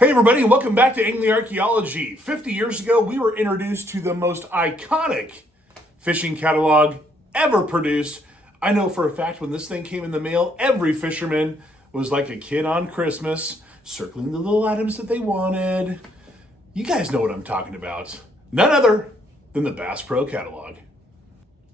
Hey everybody, and welcome back to Angling Archaeology. 50 years ago, we were introduced to the most iconic fishing catalog ever produced. I know for a fact when this thing came in the mail, every fisherman was like a kid on Christmas, circling the little items that they wanted. You guys know what I'm talking about. None other than the Bass Pro catalog.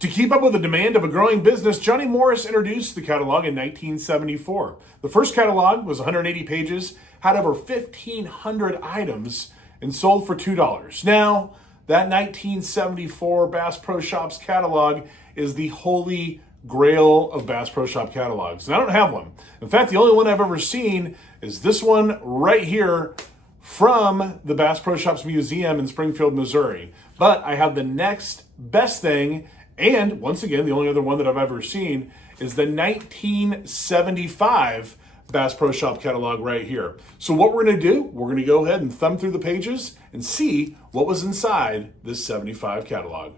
To keep up with the demand of a growing business, Johnny Morris introduced the catalog in 1974. The first catalog was 180 pages, had over 1,500 items, and sold for $2. Now, that 1974 Bass Pro Shops catalog is the holy grail of Bass Pro Shop catalogs, and I don't have one. In fact, the only one I've ever seen is this one right here from the Bass Pro Shops Museum in Springfield, Missouri. But I have the next best thing, and once again, the only other one that I've ever seen is the 1975 Bass Pro Shop catalog right here. So what we're gonna do, we're gonna go ahead and thumb through the pages and see what was inside this 75 catalog.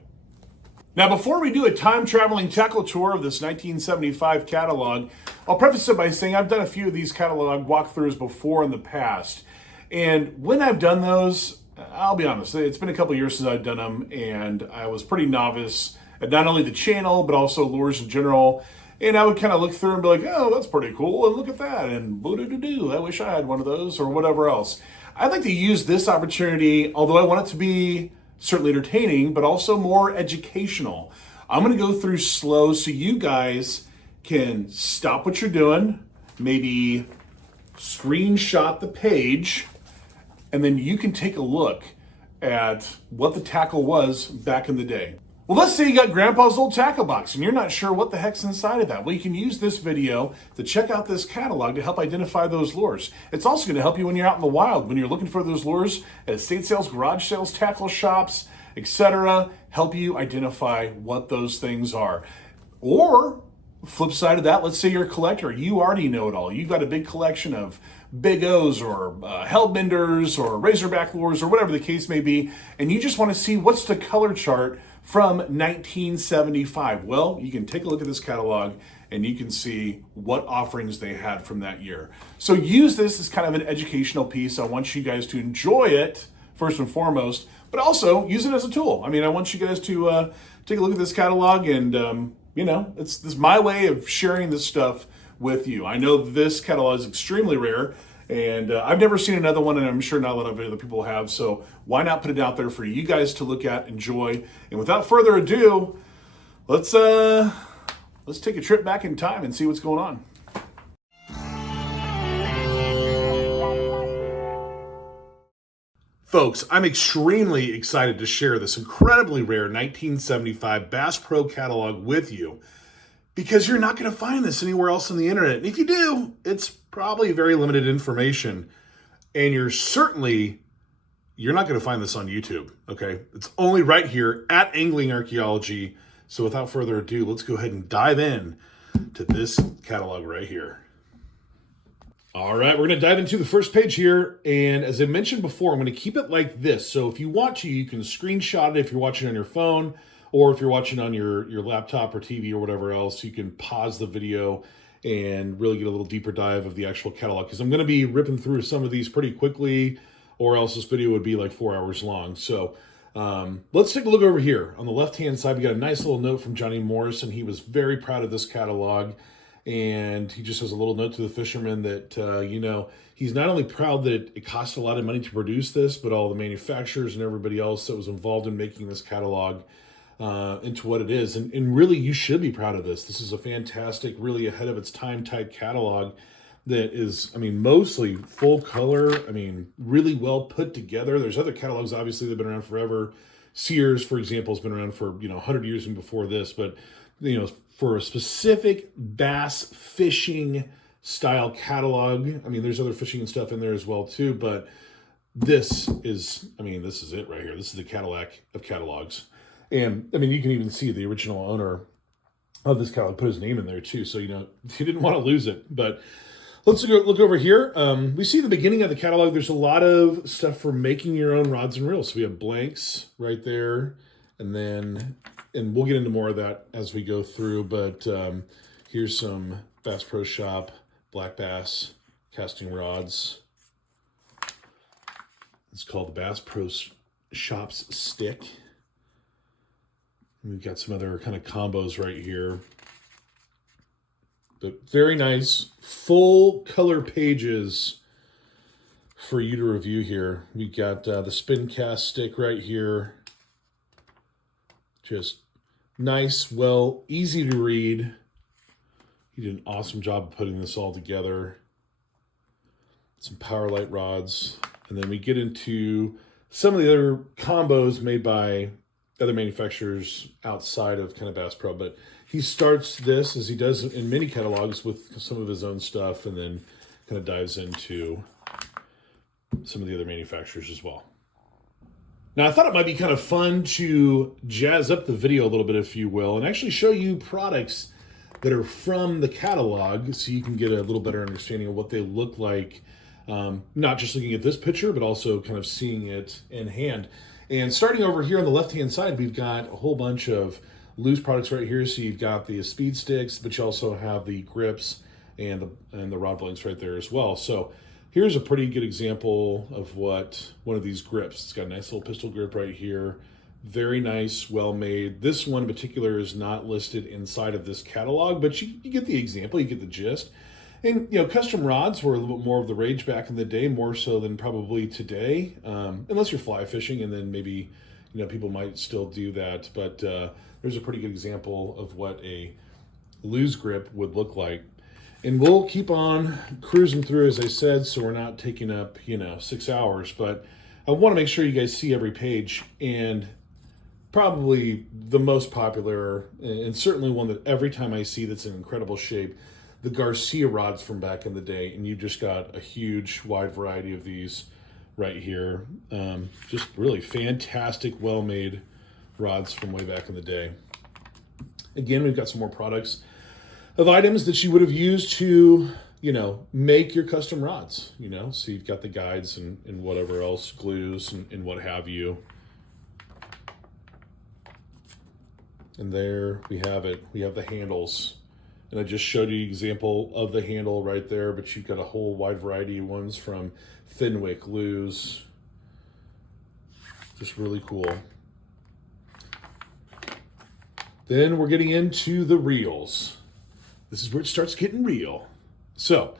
Now, before we do a time-traveling tackle tour of this 1975 catalog, I'll preface it by saying I've done a few of these catalog walkthroughs before in the past. And when I've done those, I'll be honest, it's been a couple years since I've done them, and I was pretty novice at not only the channel, but also lures in general. And I would kind of look through and be like, oh, that's pretty cool, and look at that, and boo-doo-doo-doo, I wish I had one of those, or whatever else. I'd like to use this opportunity, although I want it to be certainly entertaining, but also more educational. I'm gonna go through slow so you guys can stop what you're doing, maybe screenshot the page, and then you can take a look at what the tackle was back in the day. Well, let's say you got Grandpa's old tackle box and you're not sure what the heck's inside of that. Well, you can use this video to check out this catalog to help identify those lures. It's also going to help you when you're out in the wild, when you're looking for those lures at estate sales, garage sales, tackle shops, etc. Help you identify what those things are. Or, flip side of that, let's say you're a collector. You already know it all. You've got a big collection of Big O's or Hellbenders or Razorback lures or whatever the case may be, and you just want to see what's the color chart from 1975. Well, you can take a look at this catalog and you can see what offerings they had from that year. So use this as kind of an educational piece. I want you guys to enjoy it first and foremost, but also use it as a tool. I mean, I want you guys to take a look at this catalog and, you know, this is my way of sharing this stuff with you. I know this catalog is extremely rare, and I've never seen another one, and I'm sure not a lot of other people have, so why not put it out there for you guys to look at, enjoy, and without further ado, let's take a trip back in time and see what's going on. Folks, I'm extremely excited to share this incredibly rare 1975 Bass Pro catalog with you, because you're not going to find this anywhere else on the internet. And if you do, it's probably very limited information. And you're not going to find this on YouTube, okay? It's only right here at Angling Archaeology. So without further ado, let's go ahead and dive in to this catalog right here. All right, we're going to dive into the first page here. And as I mentioned before, I'm going to keep it like this. So if you want to, you can screenshot it if you're watching on your phone, or if you're watching on your laptop or TV or whatever else, you can pause the video and really get a little deeper dive of the actual catalog, because I'm going to be ripping through some of these pretty quickly, or else this video would be like 4 hours long. So let's take a look over here. On the left-hand side, we got a nice little note from Johnny Morris, and he was very proud of this catalog. And he just has a little note to the fishermen that, you know, he's not only proud that it cost a lot of money to produce this, but all the manufacturers and everybody else that was involved in making this catalog into what it is. And really, you should be proud of this. This is a fantastic, really ahead of its time type catalog that is, I mean, mostly full color. I mean, really well put together. There's other catalogs, obviously, that have been around forever. Sears, for example, has been around for, 100 years and before this. But, for a specific bass fishing style catalog, I mean, there's other fishing and stuff in there as well, too. But this is it right here. This is the Cadillac of catalogs. And, I mean, you can even see the original owner of this catalog put his name in there, too. So, he didn't want to lose it. But let's look over here. We see the beginning of the catalog. There's a lot of stuff for making your own rods and reels. So we have blanks right there. And we'll get into more of that as we go through. But here's some Bass Pro Shop black bass casting rods. It's called the Bass Pro Shops Stick. And we've got some other kind of combos right here. But very nice, full color pages for you to review here. We got the spin cast stick right here. Just nice, well, easy to read. He did an awesome job of putting this all together. Some power light rods. And then we get into some of the other combos made by other manufacturers outside of kind of Bass Pro, but he starts this, as he does in many catalogs, with some of his own stuff, and then kind of dives into some of the other manufacturers as well. Now, I thought it might be kind of fun to jazz up the video a little bit, if you will, and actually show you products that are from the catalog so you can get a little better understanding of what they look like, not just looking at this picture, but also kind of seeing it in hand. And starting over here on the left-hand side, we've got a whole bunch of loose products right here. So you've got the speed sticks, but you also have the grips and the rod blanks right there as well. So here's a pretty good example of what one of these grips. It's got a nice little pistol grip right here. Very nice, well made. This one in particular is not listed inside of this catalog, but you get the example, you get the gist. And, you know, custom rods were a little bit more of the rage back in the day, more so than probably today, unless you're fly fishing, and then maybe, you know, people might still do that. But there's a pretty good example of what a loose grip would look like. And we'll keep on cruising through, as I said, so we're not taking up, 6 hours. But I want to make sure you guys see every page. And probably the most popular, and certainly one that every time I see that's in incredible shape, the Garcia rods from back in the day. And you've just got a huge, wide variety of these right here. Just really fantastic, well-made rods from way back in the day. Again, we've got some more products of items that you would have used to, make your custom rods, So you've got the guides and whatever else, glues and what have you. And there we have it. We have the handles. And I just showed you an example of the handle right there, but you've got a whole wide variety of ones from Fenwick, Lew's. Just really cool. Then we're getting into the reels. This is where it starts getting real. So,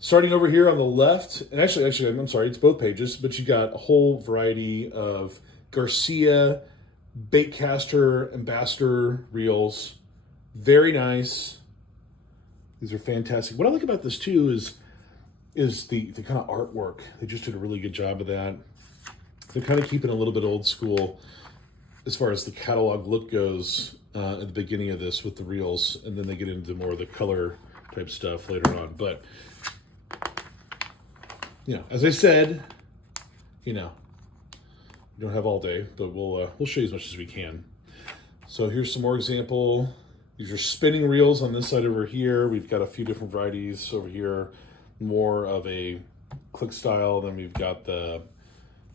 starting over here on the left, and actually, I'm sorry, it's both pages, but you got a whole variety of Garcia baitcaster ambassador reels. Very nice. These are fantastic. What I like about this too is the kind of artwork. They just did a really good job of that. They're kind of keeping a little bit old school as far as the catalog look goes at the beginning of this with the reels, and then they get into more of the color type stuff later on. But, as I said, we don't have all day, but we'll show you as much as we can. So here's some more example. These are spinning reels on this side over here. We've got a few different varieties over here, more of a click style. Then we've got the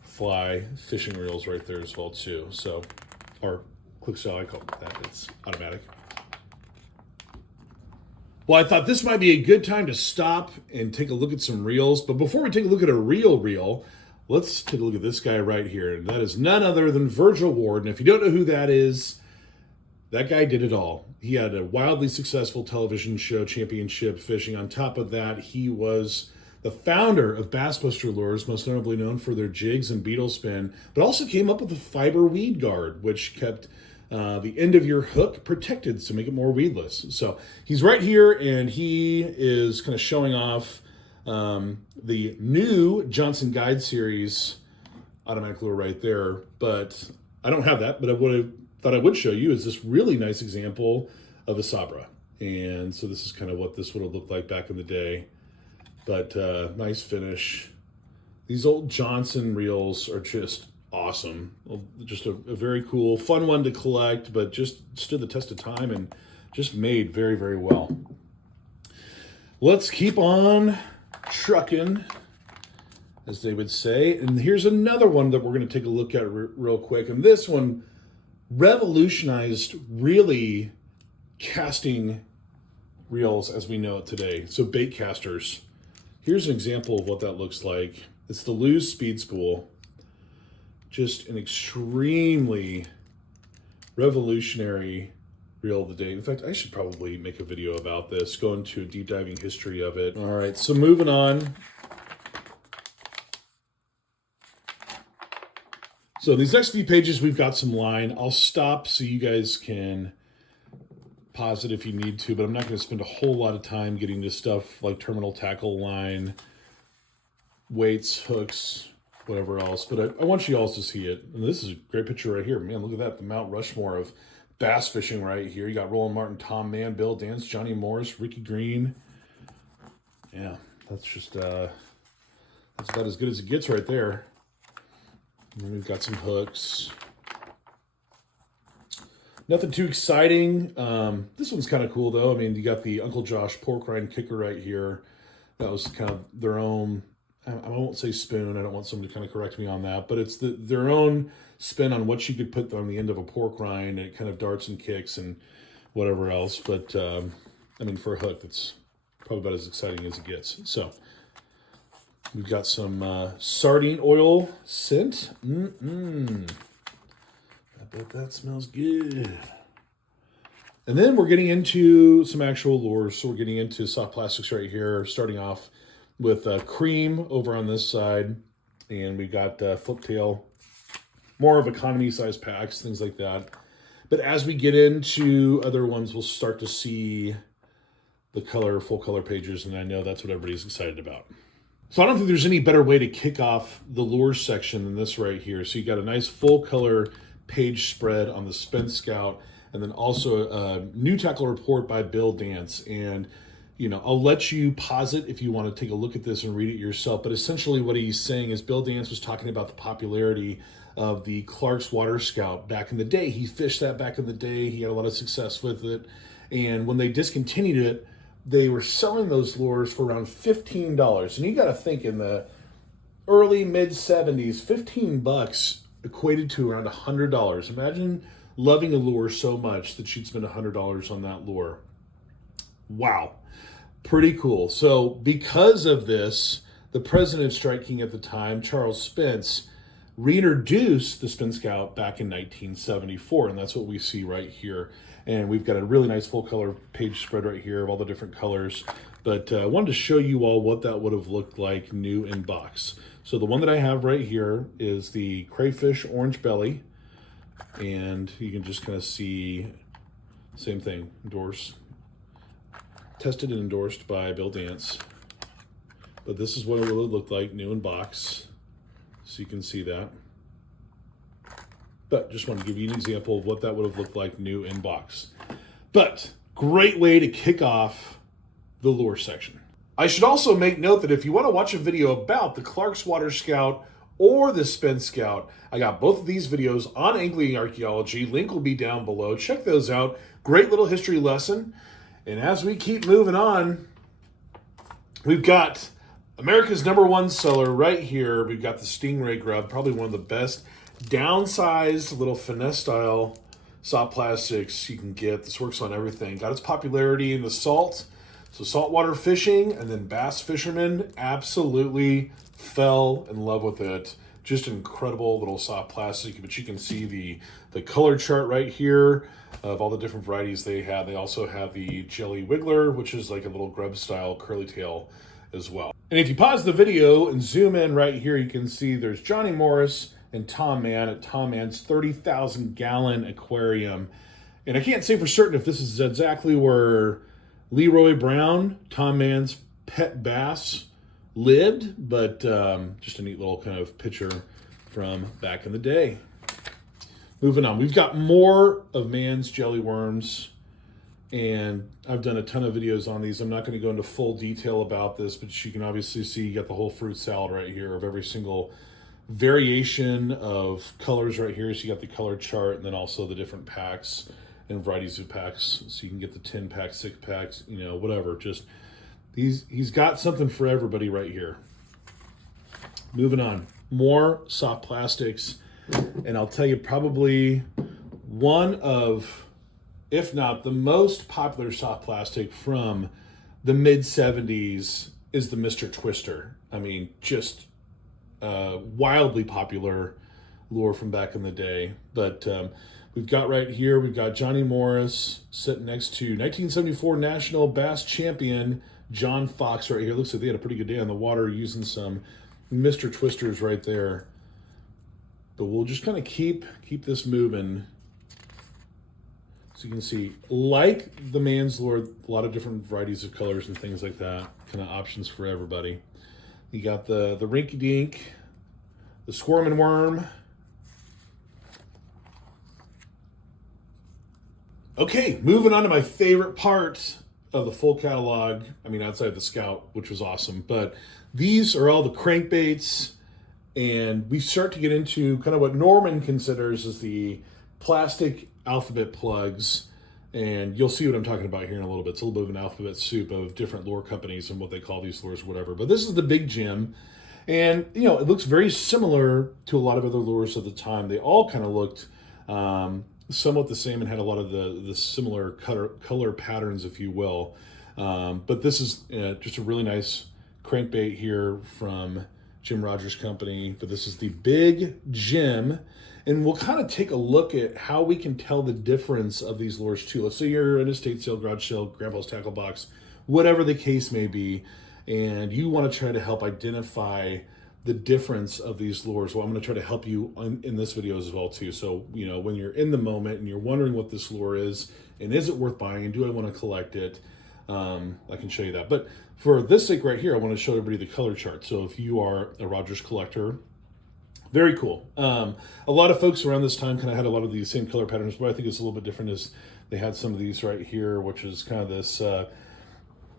fly fishing reels right there as well too. So, or click style, I call it that. It's automatic. Well, I thought this might be a good time to stop and take a look at some reels. But before we take a look at a reel, let's take a look at this guy right here. And that is none other than Virgil Ward. And if you don't know who that is, that guy did it all. He had a wildly successful television show, Championship Fishing. On top of that, he was the founder of Bass Buster Lures, most notably known for their jigs and beetle spin, but also came up with a fiber weed guard, which kept the end of your hook protected to make it more weedless. So he's right here, and he is kind of showing off the new Johnson Guide Series automatic lure right there. But I don't have that, but what I thought I would show you is this really nice example of a Sabra. And so this is kind of what this would have looked like back in the day. But nice finish. These old Johnson reels are just awesome. Just a very cool, fun one to collect, but just stood the test of time and just made very, very well. Let's keep on trucking, as they would say. And here's another one that we're going to take a look at real quick. And this one revolutionized really casting reels as we know it today. So bait casters. Here's an example of what that looks like. It's the Lew's speed spool. Just an extremely revolutionary reel of the day. In fact, I should probably make a video about this, go into a deep diving history of it. All right, so moving on. So these next few pages, we've got some line. I'll stop so you guys can pause it if you need to, but I'm not going to spend a whole lot of time getting to stuff like terminal tackle line, weights, hooks, whatever else. But I want you all to see it. And this is a great picture right here. Man, look at that. The Mount Rushmore of bass fishing right here. You got Roland Martin, Tom Mann, Bill Dance, Johnny Morris, Ricky Green. Yeah, that's just, that's about as good as it gets right there. And then we've got some hooks. Nothing too exciting. This one's kind of cool though. I mean, you got the Uncle Josh pork rind kicker right here. That was kind of their own, I won't say spoon. I don't want someone to kind of correct me on that, but it's their own spin on what you could put on the end of a pork rind. And it kind of darts and kicks and whatever else. But I mean, for a hook, that's probably about as exciting as it gets. So we've got some sardine oil scent. I bet that smells good. And then we're getting into some actual lures. So we're getting into soft plastics right here, starting off with cream over on this side. And we got flip tail, more of economy size packs, things like that. But as we get into other ones, we'll start to see the color, full color pages. And I know that's what everybody's excited about. So I don't think there's any better way to kick off the lures section than this right here. So you got a nice full color page spread on the Spin Scout, and then also a new tackle report by Bill Dance. And, you know, I'll let you pause it if you want to take a look at this and read it yourself. But essentially what he's saying is Bill Dance was talking about the popularity of the Clark's Water Scout back in the day. He fished that back in the day. He had a lot of success with it. And when they discontinued it, they were selling those lures for around $15. And you got to think in the early mid 70s, 15 bucks equated to around $100. Imagine loving a lure so much that you'd spend $100 on that lure. Wow. Pretty cool. So because of this, the president of Strike King at the time, Charles Spence, reintroduced the Spin Scout back in 1974. And that's what we see right here. And we've got a really nice full color page spread right here of all the different colors. But I wanted to show you all what that would have looked like new in box. So the one that I have right here is the Crayfish Orange Belly. And you can just kind of see, same thing, endorsed, tested and endorsed by Bill Dance. But this is what it would look like new in box. So you can see that. But just want to give you an example of what that would have looked like new in box. But great way to kick off the lure section. I should also make note that if you want to watch a video about the Clark's Water Scout or the Spin Scout, I got both of these videos on Angling Archaeology. Link will be down below. Check those out. Great little history lesson. And as we keep moving on, we've got America's #1 seller right here. We've got the Stingray Grub, probably one of the best downsized little finesse style soft plastics you can get. This works on everything. Got its popularity in the salt. So saltwater fishing, and then bass fishermen absolutely fell in love with it. Just an incredible little soft plastic. But you can see the color chart right here of all the different varieties they have. They also have the Jelly Wiggler, which is like a little grub style curly tail as well. And if you pause the video and zoom in right here, you can see there's Johnny Morris and Tom Mann at Tom Mann's 30,000 gallon aquarium. And I can't say for certain if this is exactly where Leroy Brown, Tom Mann's pet bass, lived, but just a neat little kind of picture from back in the day. Moving on, we've got more of Mann's jelly worms, and I've done a ton of videos on these. I'm not going to go into full detail about this, but you can obviously see you got the whole fruit salad right here of every single variation of colors right here. So you got the color chart, and then also the different packs and varieties of packs. So you can get the 10 pack, 6 packs, you know, whatever. Just he's got something for everybody right here. Moving on, more soft plastics. And I'll tell you, probably one of, if not the most popular soft plastic from the mid 70s is the Mr. Twister. I mean, just wildly popular lure from back in the day. But we've got right here, we've got Johnny Morris sitting next to 1974 National Bass Champion John Fox right here. Looks like they had a pretty good day on the water using some Mr. Twisters right there. But we'll just kind of keep this moving. So you can see, like the man's lure, a lot of different varieties of colors and things like that. Kind of options for everybody. You got the rinky dink, the squirm and worm. Okay, moving on to my favorite part of the full catalog. I mean, outside the Scout, which was awesome. But these are all the crankbaits. And we start to get into kind of what Norman considers as the plastic alphabet plugs. And you'll see what I'm talking about here in a little bit. It's a little bit of an alphabet soup of different lure companies and what they call these lures or whatever. But this is the Big Jim. And, you know, it looks very similar to a lot of other lures of the time. They all kind of looked somewhat the same and had a lot of the similar color patterns, if you will. But this is just a really nice crankbait here from Jim Rogers' company. But this is the Big Jim. And we'll kind of take a look at how we can tell the difference of these lures too. Let's say you're in a estate sale, garage sale, grandpa's tackle box, whatever the case may be, and you want to try to help identify the difference of these lures. Well, I'm going to try to help you in this video as well too. So, you know, when you're in the moment and you're wondering what this lure is, and is it worth buying, and do I want to collect it, I can show you that. But for this sake right here, I want to show everybody the color chart. So if you are a Rogers collector, very cool. A lot of folks around this time kind of had a lot of these same color patterns, but I think it's a little bit different is they had some of these right here, which is kind of this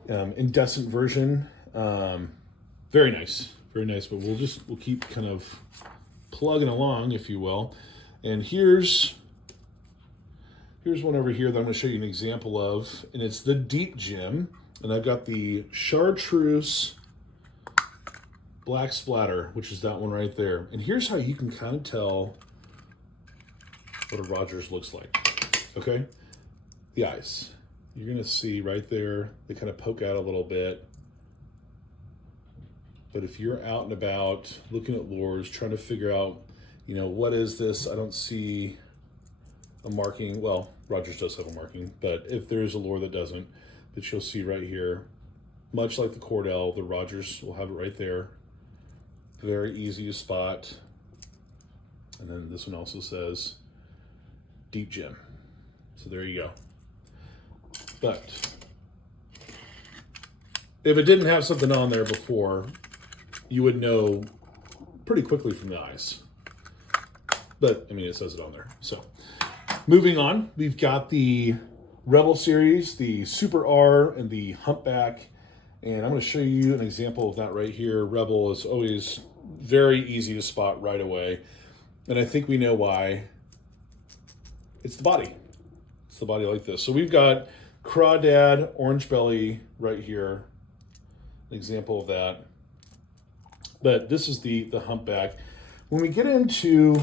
incandescent version. Very nice, but we'll keep kind of plugging along, if you will. And here's one over here that I'm going to show you an example of, and it's the Deep Jim. And I've got the Chartreuse Black Splatter, which is that one right there. And here's how you can kind of tell what a Rogers looks like, okay? The eyes. You're gonna see right there, they kind of poke out a little bit. But if you're out and about looking at lures, trying to figure out, you know, what is this? I don't see a marking. Well, Rogers does have a marking, but if there's a lure that doesn't, that you'll see right here, much like the Cordell, the Rogers will have it right there. Very easy to spot. And then this one also says Deep Jim. So there you go. But if it didn't have something on there before, you would know pretty quickly from the eyes. But I mean, it says it on there. So moving on, we've got the Rebel series, the Super R and the Humpback. And I'm going to show you an example of that right here. Rebel is always very easy to spot right away. And I think we know why. It's the body. It's the body like this. So we've got Crawdad Orange Belly right here. An example of that. But this is the Humpback. When we get into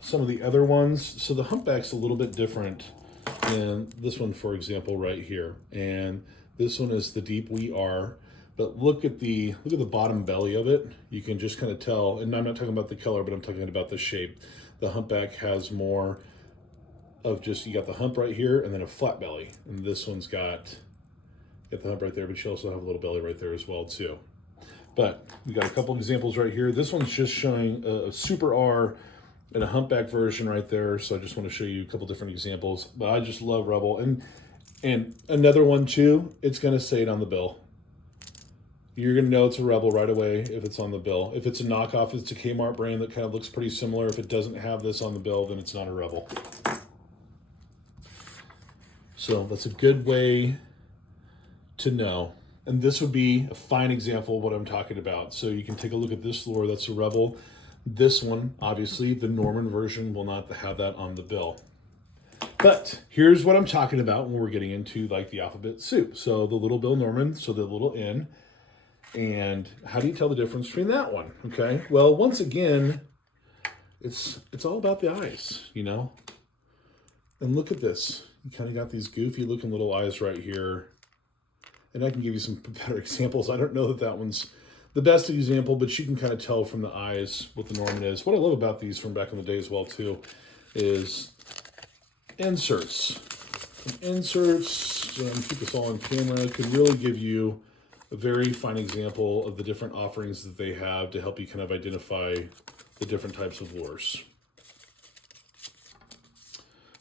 some of the other ones, so the Humpback's a little bit different than this one, for example, right here. And this one is the Deep We Are. But look at the bottom belly of it. You can just kind of tell, and I'm not talking about the color, but I'm talking about the shape. The Humpback has more of just, you got the hump right here and then a flat belly. And this one's got the hump right there, but you also have a little belly right there as well too. But we got a couple examples right here. This one's just showing a Super R and a Humpback version right there. So I just want to show you a couple different examples. But I just love Rebel. And another one too, it's going to say it on the bill. You're going to know it's a Rebel right away if it's on the bill. If it's a knockoff, if it's a Kmart brand that kind of looks pretty similar. If it doesn't have this on the bill, then it's not a Rebel. So that's a good way to know. And this would be a fine example of what I'm talking about. So you can take a look at this lure, that's a Rebel. This one, obviously, the Norman version will not have that on the bill. But here's what I'm talking about when we're getting into like the alphabet soup. So the little Bill Norman, so the little N. And how do you tell the difference between that one? Okay, well, once again, it's all about the eyes, you know? And look at this. You kind of got these goofy looking little eyes right here. And I can give you some better examples. I don't know that one's the best example, but you can kind of tell from the eyes what the Norman is. What I love about these from back in the day as well too is inserts. Inserts, keep this all on camera, could really give you a very fine example of the different offerings that they have to help you kind of identify the different types of lures.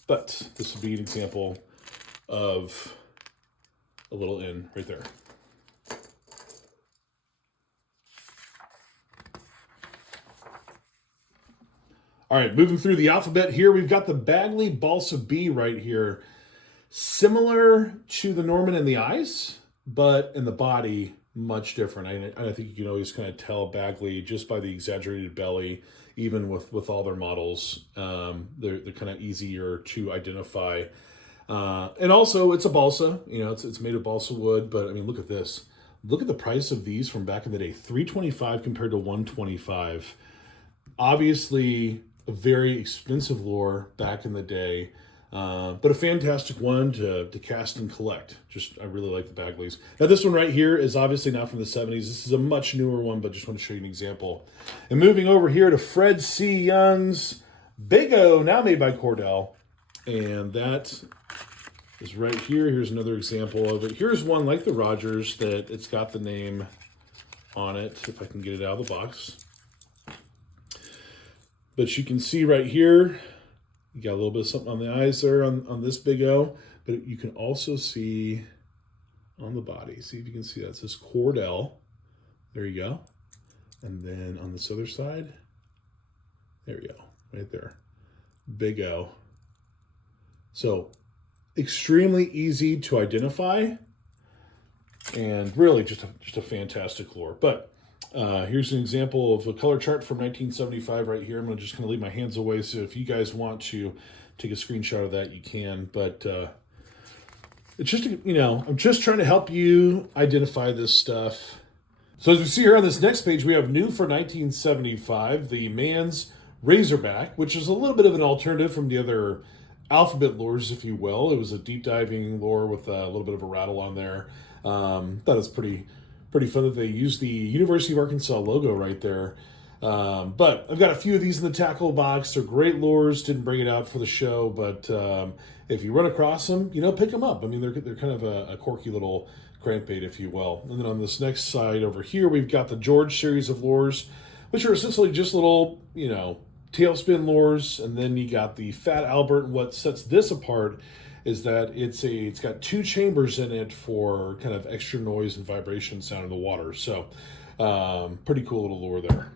But this would be an example of a little in right there. All right, moving through the alphabet here, we've got the Bagley Balsa B right here. Similar to the Norman in the eyes, but in the body, much different. I think you can always kind of tell Bagley just by the exaggerated belly, even with all their models. They're kind of easier to identify. And also, it's a balsa. You know, it's made of balsa wood, but I mean, look at this. Look at the price of these from back in the day, $325 compared to $125. Obviously, a very expensive lure back in the day, but a fantastic one to cast and collect. I really like the Bagleys. Now this one right here is obviously not from the 70s. This is a much newer one, but just want to show you an example. And moving over here to Fred C. Young's Big O, now made by Cordell. And that is right here. Here's another example of it. Here's one like the Rogers that it's got the name on it, if I can get it out of the box. But you can see right here, you got a little bit of something on the eyes there on this Big O, but you can also see on the body. See if you can see that. It says Cordell. There you go. And then on this other side, there you go, right there. Big O. So extremely easy to identify and really just a fantastic lure. But here's an example of a color chart from 1975 right here. I'm just going to leave my hands away, so if you guys want to take a screenshot of that, you can. But it's just, you know, I'm just trying to help you identify this stuff. So as we see here on this next page, we have new for 1975, the Man's Razorback, which is a little bit of an alternative from the other alphabet lures, if you will. It was a deep diving lure with a little bit of a rattle on there. Thought it was pretty fun that they used the University of Arkansas logo right there. But I've got a few of these in the tackle box. They're great lures. Didn't bring it out for the show, but if you run across them, you know, pick them up. I mean, they're kind of a quirky little crankbait, if you will. And then on this next side over here, we've got the George series of lures, which are essentially just little, you know, tailspin lures. And then you got the Fat Albert. And what sets this apart is that it's got two chambers in it for kind of extra noise and vibration sound in the water. So pretty cool little lure there.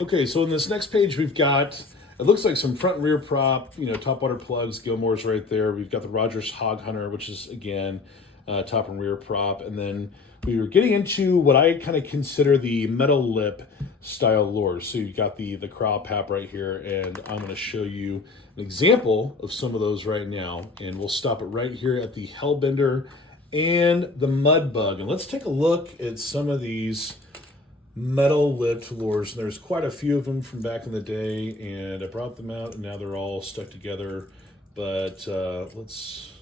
Okay, so in this next page, we've got, it looks like some front and rear prop, you know, topwater plugs, Gilmore's right there. We've got the Rogers Hog Hunter, which is, again, top and rear prop. And then we were getting into what I kind of consider the metal lip style lures. So you've got the craw pap right here, and I'm going to show you an example of some of those right now. And we'll stop it right here at the Hellbender and the Mud Bug. And let's take a look at some of these metal lipped lures. And there's quite a few of them from back in the day, and I brought them out, and now they're all stuck together. But let's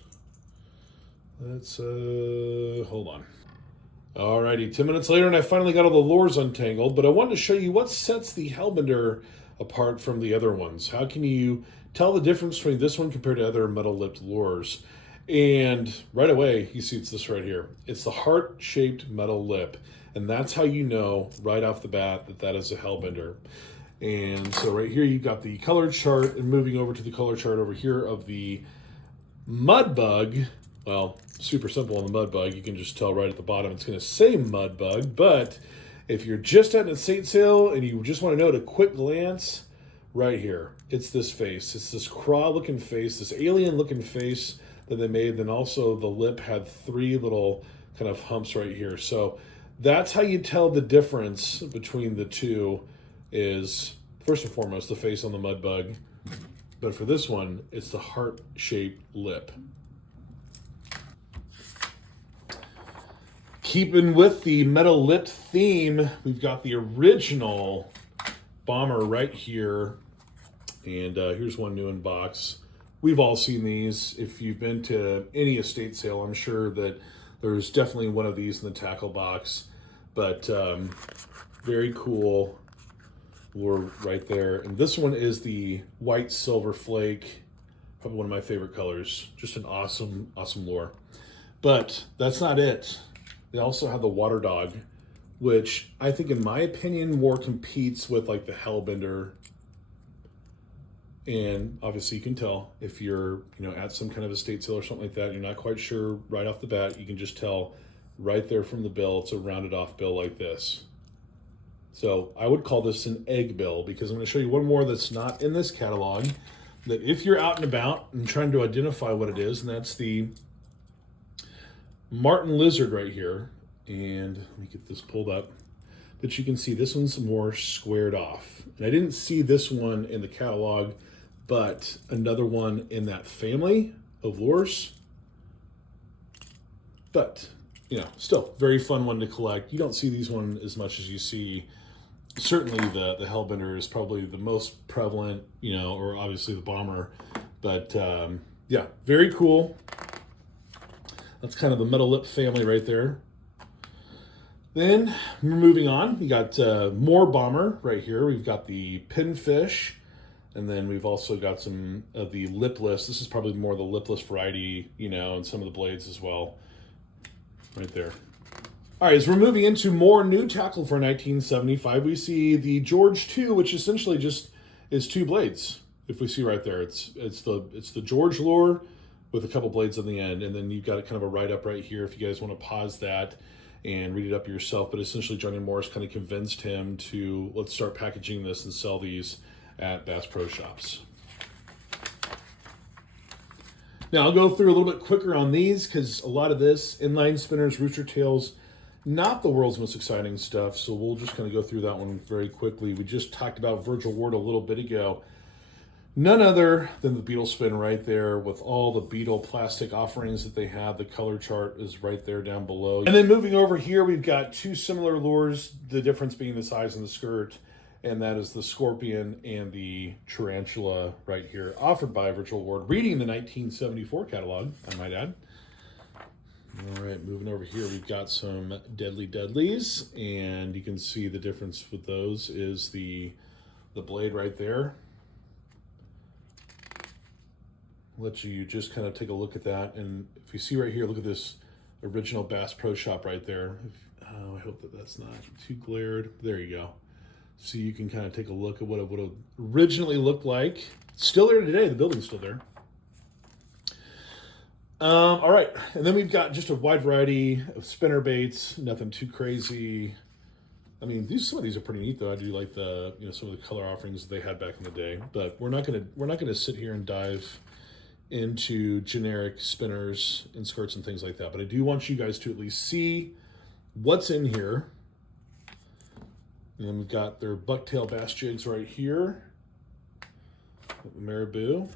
hold on. Alrighty, 10 minutes later, and I finally got all the lures untangled, but I wanted to show you what sets the Hellbender apart from the other ones. How can you tell the difference between this one compared to other metal-lipped lures? And right away, you see it's this right here. It's the heart-shaped metal lip, and that's how you know right off the bat that that is a Hellbender. And so right here, you've got the color chart, and moving over to the color chart over here of the Mud Bug. Well, super simple on the Mud Bug. You can just tell right at the bottom it's going to say Mud Bug. But if you're just at an estate sale and you just want to know at a quick glance, right here, it's this face. It's this craw-looking face, this alien-looking face that they made. Then also the lip had three little kind of humps right here. So that's how you tell the difference between the two is, first and foremost, the face on the Mud Bug. But for this one, it's the heart-shaped lip. Keeping with the metal lipped theme, we've got the original bomber right here. And here's one new in box. We've all seen these. If you've been to any estate sale, I'm sure that There's definitely one of these in the tackle box, but very cool lure right there. And this one is the white silver flake, probably one of my favorite colors. Just an awesome, awesome lure. But that's not it. They also have the water dog, which I think, in my opinion, more competes with like the Hellbender. And obviously you can tell if you're, at some kind of estate sale or something like that, you're not quite sure right off the bat, you can just tell right there from the bill, it's a rounded off bill like this. So I would call this an egg bill, because I'm going to show you one more that's not in this catalog, that if you're out and about and trying to identify what it is, and that's the Martin lizard right here. And let me get this pulled up, that you can see this one's more squared off. And I didn't see this one in the catalog, but another one in that family of lures. But, still very fun one to collect. You don't see these one as much as you see. Certainly the Hellbender is probably the most prevalent, or obviously the Bomber. But yeah, very cool. That's kind of the metal lip family right there. Then we're moving on. We got more Bomber right here. We've got the pinfish, and then we've also got some of the lipless. This is probably more the lipless variety, and some of the blades as well, right there. All right, as we're moving into more new tackle for 1975, we see the George II, which essentially just is two blades. If we see right there, it's the George lure with a couple blades on the end, and then you've got kind of a write-up right here if you guys want to pause that and read it up yourself. But essentially Johnny Morris kind of convinced him to, let's start packaging this and sell these at Bass Pro Shops. Now I'll go through a little bit quicker on these, because a lot of this, inline spinners, rooster tails, not the world's most exciting stuff, so we'll just kind of go through that one very quickly. We just talked about Virgil Ward a little bit ago. None other than the Beetle Spin right there, with all the Beetle plastic offerings that they have. The color chart is right there down below. And then moving over here, we've got two similar lures, the difference being the size and the skirt, and that is the Scorpion and the Tarantula right here, offered by Virgil Ward, reading the 1974 catalog, I might add. All right, moving over here, we've got some Deadly Deadlies, and you can see the difference with those is the blade right there. Let you just kind of take a look at that, and if you see right here, look at this original Bass Pro Shop right there. Oh, I hope that that's not too glared. There you go. So you can kind of take a look at what it would have originally looked like. It's still there today. The building's still there. All right, and then we've got just a wide variety of spinner baits. Nothing too crazy. I mean, some of these are pretty neat though. I do like the some of the color offerings they had back in the day. But we're not gonna sit here and dive into generic spinners and skirts and things like that. But I do want you guys to at least see what's in here. And then we've got their bucktail bass jigs right here. Marabou.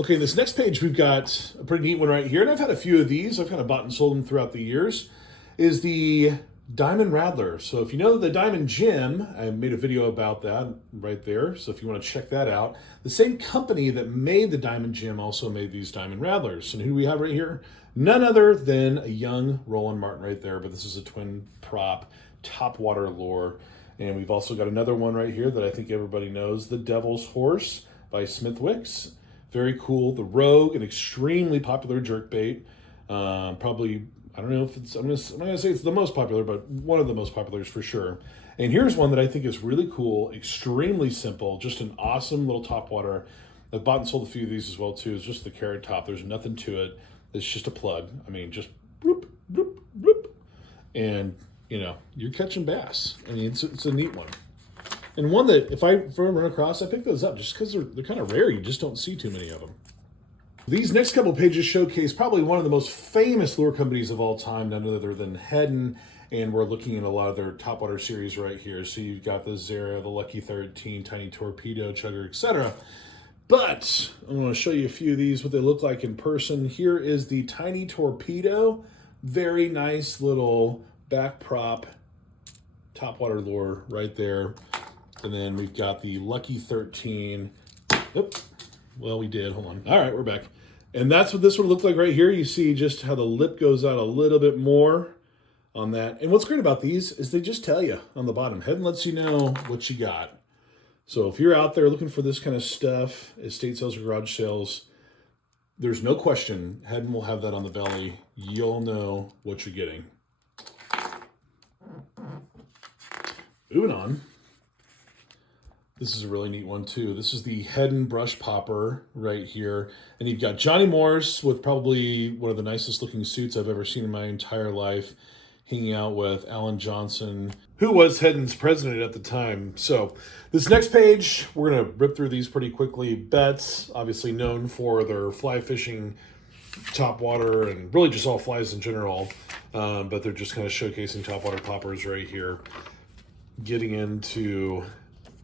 Okay, this next page, we've got a pretty neat one right here, and I've had a few of these. I've kind of bought and sold them throughout the years, is the Diamond Rattler. So if you know the Diamond Gem, I made a video about that right there. So if you want to check that out, the same company that made the Diamond Gem also made these Diamond Rattlers. And who do we have right here? None other than a young Roland Martin right there, but this is a twin prop topwater lure. And we've also got another one right here that I think everybody knows, the Devil's Horse by Smithwick's. Very cool. The Rogue, an extremely popular jerkbait. Probably, I don't know if it's, I'm gonna say it's the most popular, but one of the most populars for sure. And here's one that I think is really cool, extremely simple, just an awesome little topwater. I've bought and sold a few of these as well too. It's just the carrot top. There's nothing to it. It's just a plug. I mean, just bloop, bloop, bloop. And you're catching bass. I mean, it's a neat one. And one that if I run across, I pick those up just because they're kind of rare. You just don't see too many of them. These next couple pages showcase probably one of the most famous lure companies of all time, none other than Heddon, and we're looking at a lot of their topwater series right here. So you've got the Zara, the Lucky 13, Tiny Torpedo, Chugger, etc. But I want to show you a few of these, what they look like in person. Here is the Tiny Torpedo. Very nice little back prop topwater lure right there. And then we've got the Lucky 13. Oop. Well, we did. Hold on. All right, we're back. And that's what this would look like right here. You see just how the lip goes out a little bit more on that. And what's great about these is they just tell you on the bottom. Head lets you know what you got. So if you're out there looking for this kind of stuff, estate sales or garage sales, there's no question Head will have that on the belly. You'll know what you're getting. Moving on. This is a really neat one too. This is the Head brush popper right here. And you've got Johnny Morris with probably one of the nicest looking suits I've ever seen in my entire life, hanging out with Alan Johnson, who was Head's president at the time. So this next page, we're gonna rip through these pretty quickly. Betts, obviously known for their fly fishing, topwater, and really just all flies in general. But they're just kind of showcasing topwater poppers right here. Getting into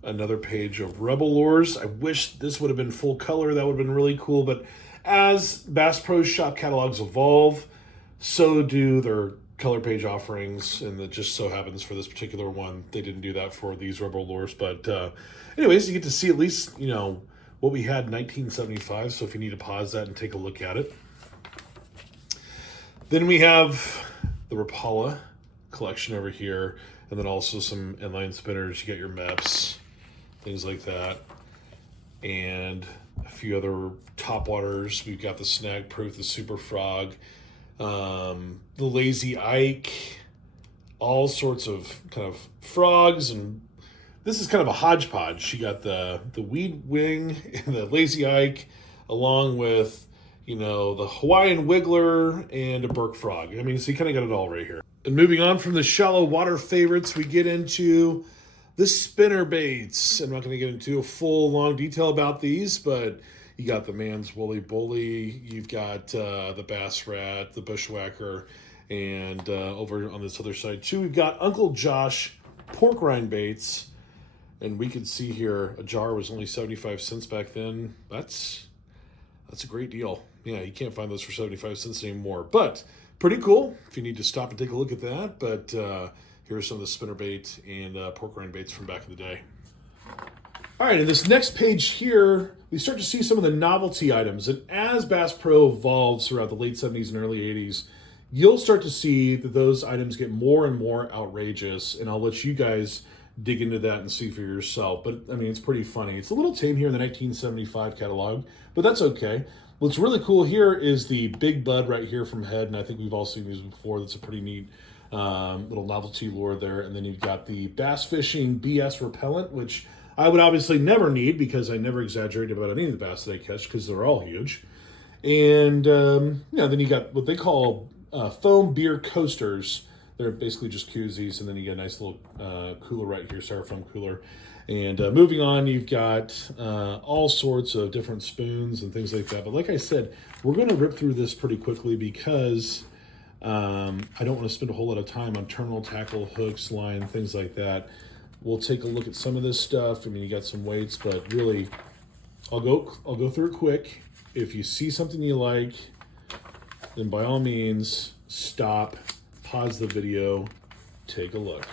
another page of Rebel lures. I wish this would have been full color. That would have been really cool. But as Bass Pro shop catalogs evolve, so do their color page offerings. And it just so happens for this particular one, they didn't do that for these Rebel lures. But anyways, you get to see at least, you know, what we had in 1975. So if you need to pause that and take a look at it. Then we have the Rapala collection over here. And then also some inline spinners. You get your MEPs, things like that. And a few other topwaters. We've got the Snag Proof, the Super Frog, the Lazy Ike, all sorts of kind of frogs. And this is kind of a hodgepodge. You got the Weed Wing and the Lazy Ike, along with, you know, the Hawaiian Wiggler and a Burke Frog. I mean, so you kind of got it all right here. And moving on from the shallow water favorites, we get into the spinner baits. I'm not going to get into a full long detail about these, but you got the Man's Woolly Bully, you've got the Bass Rat, the Bushwhacker, and over on this other side too, we've got Uncle Josh pork rind baits. And we can see here a jar was only 75 cents back then. That's a great deal. Yeah, you can't find those for 75 cents anymore, but pretty cool if you need to stop and take a look at that. But here are some of the spinnerbait and pork rind baits from back in the day. All right, in this next page here, we start to see some of the novelty items. And as Bass Pro evolves throughout the late 70s and early 80s, you'll start to see that those items get more and more outrageous. And I'll let you guys dig into that and see for yourself. But I mean, it's pretty funny. It's a little tame here in the 1975 catalog, but that's okay. What's really cool here is the Big Bud right here from Head, and I think we've all seen these before. That's a pretty neat little novelty lure there. And then you've got the Bass Fishing BS Repellent, which I would obviously never need because I never exaggerate about any of the bass that I catch because they're all huge. And you know, then you got what they call foam beer coasters. They're basically just koozies, and then you get a nice little cooler right here, styrofoam cooler. And moving on, you've got all sorts of different spoons and things like that. But like I said, we're going to rip through this pretty quickly because I don't want to spend a whole lot of time on terminal tackle, hooks, line, things like that. We'll take a look at some of this stuff. I mean, you got some weights, but really, I'll go through it quick. If you see something you like, then by all means, stop, pause the video, take a look.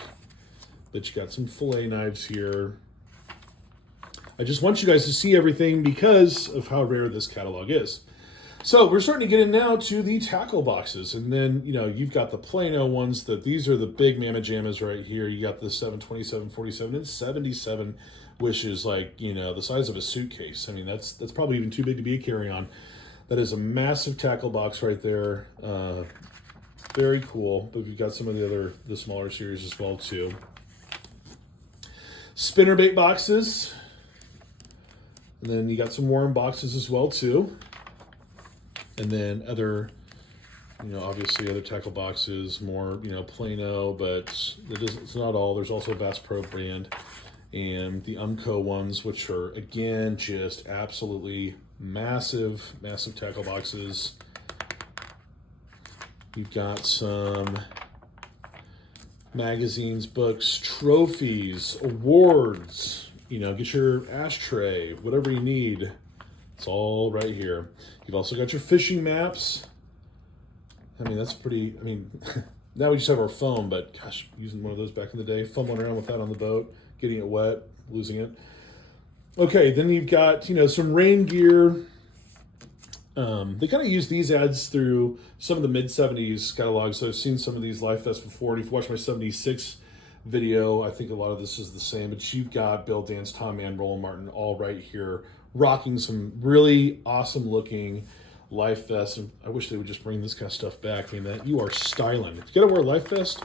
But you got some fillet knives here. I just want you guys to see everything because of how rare this catalog is. So we're starting to get in now to the tackle boxes. And then, you know, you've got the Plano ones that these are the big mamma jammas right here. You got the 727, 47, and 77, which is like, you know, the size of a suitcase. I mean, that's probably even too big to be a carry-on. That is a massive tackle box right there. Very cool. But we've got some of the smaller series as well too. Spinnerbait boxes. And then you got some worm boxes as well too. And then other, you know, obviously other tackle boxes, more, you know, Plano, but it's not all. There's also Bass Pro brand and the Umco ones, which are, again, just absolutely massive, massive tackle boxes. You've got some magazines, books, trophies, awards, you know, get your ashtray, whatever you need. It's all right here. You've also got your fishing maps. I mean, that's pretty, I mean, now we just have our foam, but gosh, using one of those back in the day, fumbling around with that on the boat, getting it wet, losing it. Okay, then you've got, you know, some rain gear, They kind of use these ads through some of the mid-70s catalogs. So I've seen some of these Life Vests before. And if you watch my 76 video, I think a lot of this is the same. But you've got Bill Dance, Tom Mann, Roland Martin all right here, rocking some really awesome looking Life Vests. And I wish they would just bring this kind of stuff back. I mean, you are styling. If you gotta wear a Life Vest,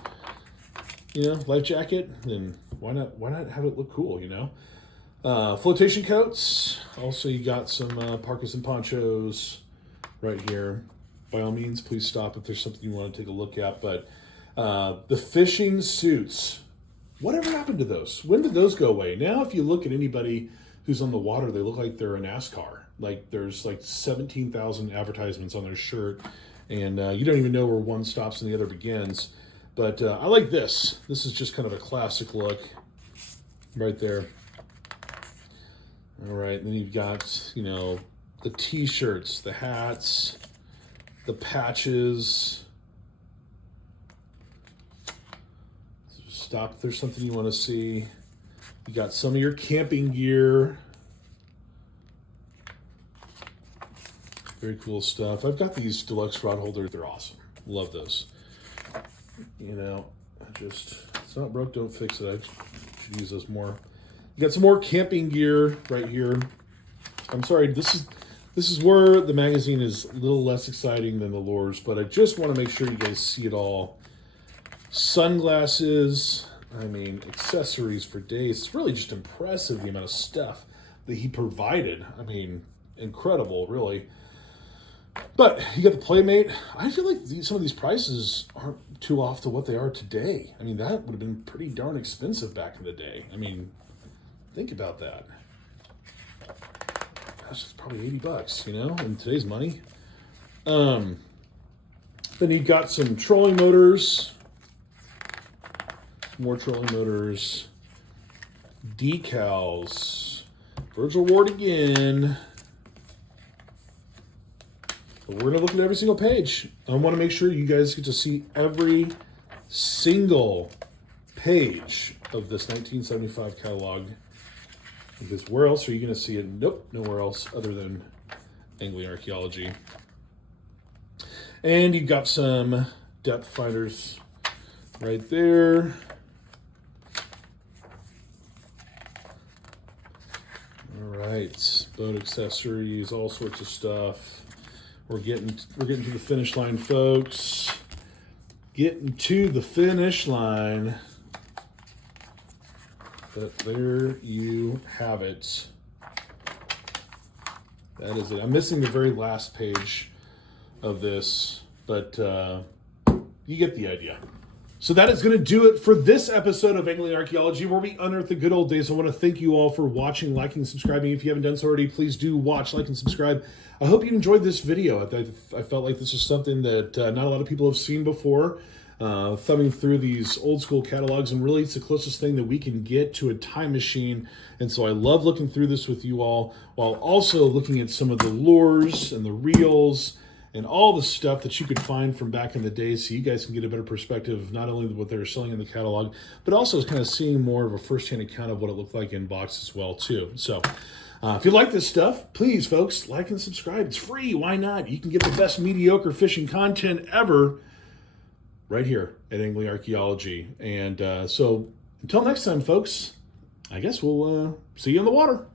you know, life jacket, then why not have it look cool, you know? Flotation coats. Also, you got some parkas and ponchos right here. By all means, please stop if there's something you want to take a look at. But the fishing suits, whatever happened to those? When did those go away? Now, if you look at anybody who's on the water, they look like they're a NASCAR. Like there's like 17,000 advertisements on their shirt, and you don't even know where one stops and the other begins. But I like this. This is just kind of a classic look right there. All right, and then you've got, you know, the t-shirts, the hats, the patches. Stop if there's something you want to see. You got some of your camping gear. Very cool stuff. I've got these deluxe rod holders. They're awesome. Love those. You know, it's not broke, don't fix it. I should use those more. You got some more camping gear right here. I'm sorry, this is where the magazine is a little less exciting than the lures, but I just want to make sure you guys see it all. Sunglasses, I mean, accessories for days. It's really just impressive the amount of stuff that he provided. I mean, incredible, really. But you got the Playmate. I feel like some of these prices aren't too off to what they are today. I mean, that would have been pretty darn expensive back in the day. I mean, think about that. That's probably 80 bucks, you know, in today's money. Then you've got some trolling motors. More trolling motors. Decals. Virgil Ward again. But we're going to look at every single page. I want to make sure you guys get to see every single page of this 1975 catalog. Because where else are you going to see it? Nope, nowhere else other than Angling Archaeology. And you've got some depth finders right there. All right, boat accessories, all sorts of stuff. We're getting to the finish line, folks. Getting to the finish line. But there you have it. That is it. I'm missing the very last page of this, but you get the idea. So that is going to do it for this episode of Angling Archaeology, where we unearth the good old days. I want to thank you all for watching, liking, subscribing. If you haven't done so already, please do watch, like, and subscribe. I hope you enjoyed this video. I felt like this is something that not a lot of people have seen before. Thumbing through these old school catalogs, and really it's the closest thing that we can get to a time machine. And so I love looking through this with you all, while also looking at some of the lures and the reels and all the stuff that you could find from back in the day, so you guys can get a better perspective of not only what they were selling in the catalog, but also kind of seeing more of a first-hand account of what it looked like in box as well too. So if you like this stuff, please folks, like and subscribe. It's free, why not? You can get the best mediocre fishing content ever right here at Angling Archaeology. And so until next time, folks, I guess we'll see you in the water.